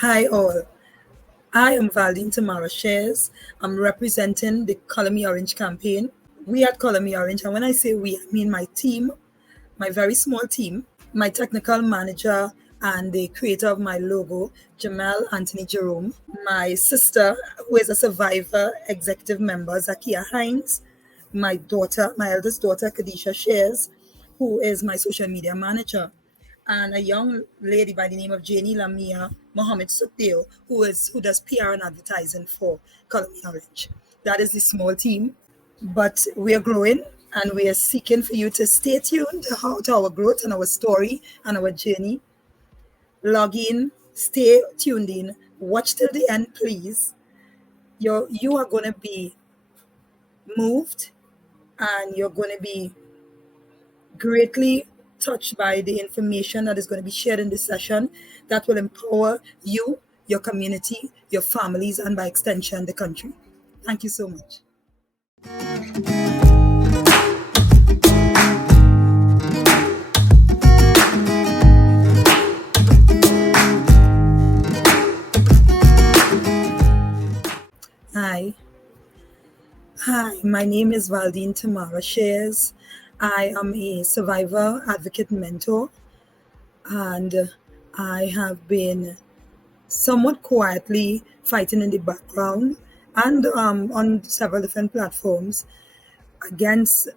Hi all, I am Valdine Tamara Shares. I'm representing the Color Me Orange campaign. We at Color Me Orange, and when I say we, I mean my team, my very small team, my technical manager and the creator of my logo, Jamel Anthony Jerome, my sister, who is a survivor executive member, Zakia Hines, my daughter, my eldest daughter, Kadisha Shares, who is my social media manager, and a young lady by the name of Janie Lamia Mohammed Sukdeo, who does PR and advertising for Color Me Orange. That is the small team, but we are growing and we are seeking for you to stay tuned to our growth and our story and our journey. Log in, stay tuned in, watch till the end, please. You are going to be moved and you're going to be greatly touched by the information that is going to be shared in this session that will empower you, your community, your families, and by extension, the country. Thank you so much. Hi. Hi, my name is Valdine Tamara Shares. I am a survivor advocate mentor, and I have been somewhat quietly fighting in the background and on several different platforms against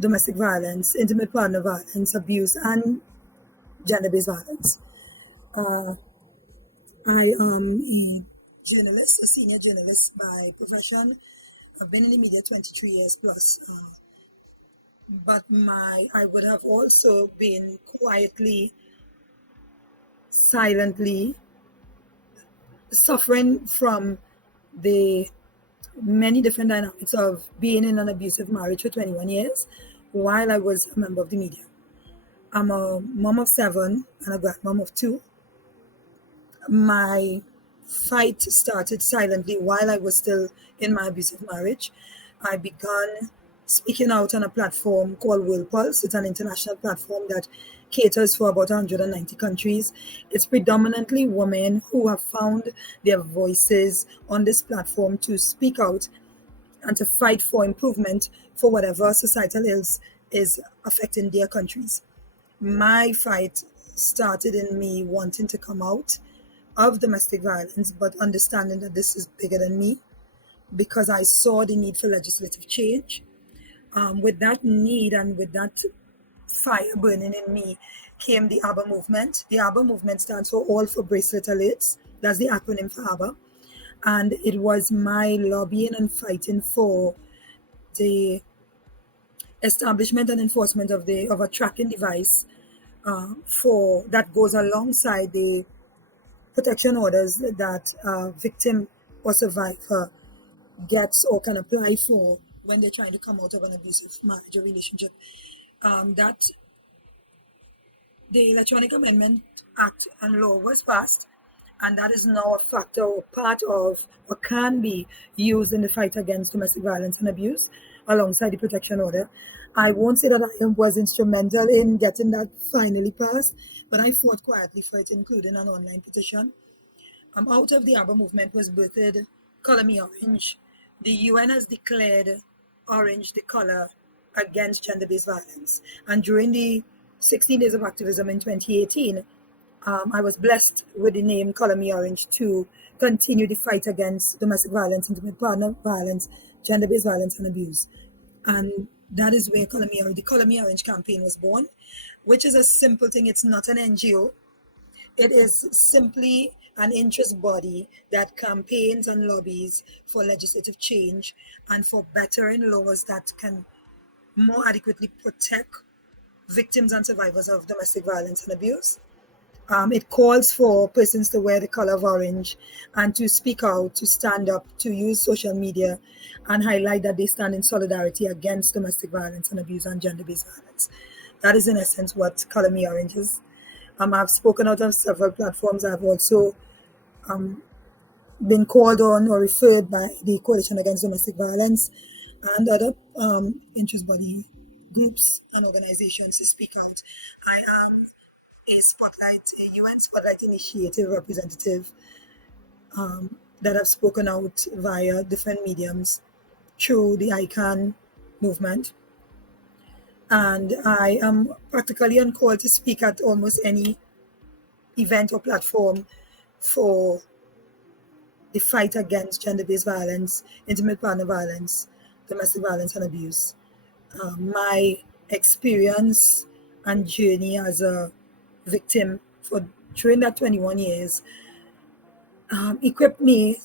domestic violence, intimate partner violence, abuse, and gender-based violence. Uh, I am a journalist, a senior journalist by profession. I've been in the media 23 years plus. But I would have also been quietly, silently suffering from the many different dynamics of being in an abusive marriage for 21 years while I was a member of the media. I'm a mom of 7 and a grandmom of 2. My fight started silently while I was still in my abusive marriage. I began speaking out on a platform called World Pulse. It's an international platform that caters for about 190 countries. It's predominantly women who have found their voices on this platform to speak out and to fight for improvement for whatever societal ills is affecting their countries. My fight started in me wanting to come out of domestic violence, but understanding that this is bigger than me because I saw the need for legislative change. With that need and with that fire burning in me came the ABBA movement. The ABBA movement stands for All for Bracelet Alerts. That's the acronym for ABBA. And it was my lobbying and fighting for the establishment and enforcement of a tracking device for that goes alongside the protection orders that a victim or survivor gets or can apply for when they're trying to come out of an abusive marriage or relationship. That the Electronic Amendment Act and law was passed, and that is now a factor or part of or can be used in the fight against domestic violence and abuse alongside the protection order. I won't say that I was instrumental in getting that finally passed, but I fought quietly for it, including an online petition. Out of the ABBA movement was birthed Color Me Orange. The UN has declared orange the color against gender-based violence. And during the 16 days of activism in 2018, I was blessed with the name Color Me Orange to continue the fight against domestic violence, intimate partner violence, gender-based violence, and abuse. And that is where the Color Me Orange campaign was born, which is a simple thing. It's not an NGO. It is simply an interest body that campaigns and lobbies for legislative change and for bettering laws that can more adequately protect victims and survivors of domestic violence and abuse. It calls for persons to wear the color of orange and to speak out, to stand up, to use social media and highlight that they stand in solidarity against domestic violence and abuse and gender-based violence. That is in essence what Color Me Orange is. I've spoken out on several platforms. I've also been called on or referred by the Coalition Against Domestic Violence and other interest body groups and organizations to speak out. I am a UN Spotlight Initiative representative, that have spoken out via different mediums through the ICANN movement. And I am practically on call to speak at almost any event or platform for the fight against gender-based violence, intimate partner violence, domestic violence, and abuse. My experience and journey as a victim for during that 21 years equipped me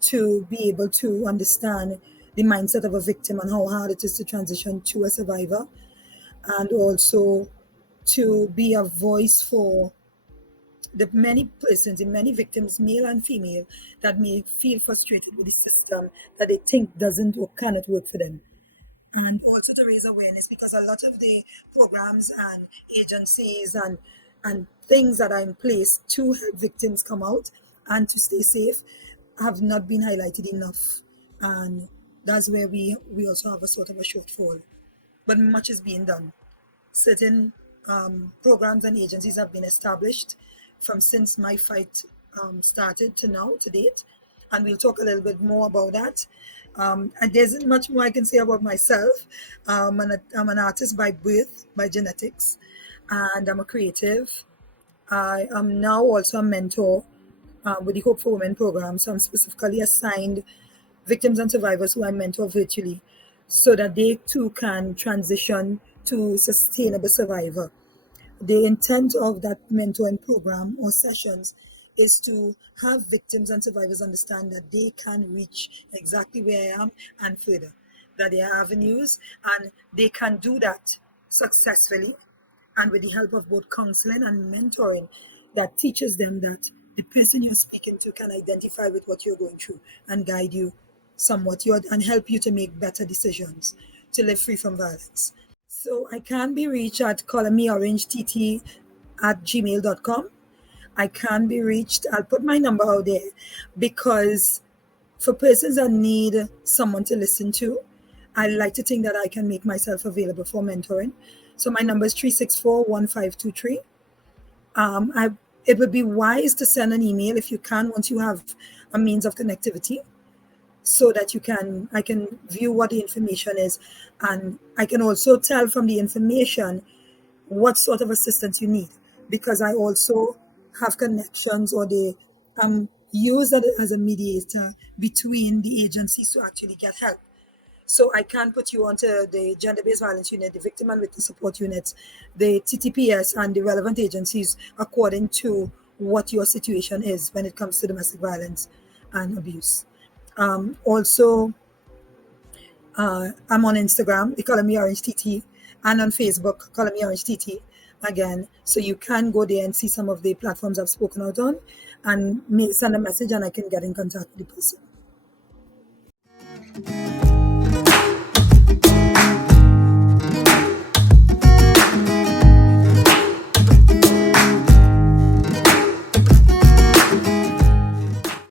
to be able to understand the mindset of a victim and how hard it is to transition to a survivor, and also to be a voice for the many persons, the many victims, male and female, that may feel frustrated with the system that they think doesn't or cannot work for them. And also to raise awareness, because a lot of the programs and agencies and things that are in place to help victims come out and to stay safe have not been highlighted enough. And that's where we also have a sort of a shortfall. But much is being done. Certain programs and agencies have been established from since my fight started to now, to date. And we'll talk a little bit more about that. And there isn't much more I can say about myself. I'm an artist by birth, by genetics, and I'm a creative. I am now also a mentor with the Hope for Women program. So I'm specifically assigned victims and survivors who I mentor virtually so that they too can transition to sustainable survivor. The intent of that mentoring program or sessions is to have victims and survivors understand that they can reach exactly where I am and further, that there are avenues and they can do that successfully and with the help of both counseling and mentoring that teaches them that the person you're speaking to can identify with what you're going through and guide you somewhat and help you to make better decisions to live free from violence. So I can be reached at ColourMeOrangeTT@gmail.com. I can be reached, I'll put my number out there, because for persons that need someone to listen to, I like to think that I can make myself available for mentoring. So my number is 364-1523. It would be wise to send an email if you can, once you have a means of connectivity, so that I can view what the information is, and I can also tell from the information what sort of assistance you need, because I also have connections, or they use that as a mediator between the agencies to actually get help. So I can put you onto the gender-based violence unit, the victim and witness support units, the TTPS, and the relevant agencies according to what your situation is when it comes to domestic violence and abuse. Also, I'm on Instagram, the ColourMeOrange TT, and on Facebook, ColourMeOrange TT again. So you can go there and see some of the platforms I've spoken out on, and send a message and I can get in contact with the person.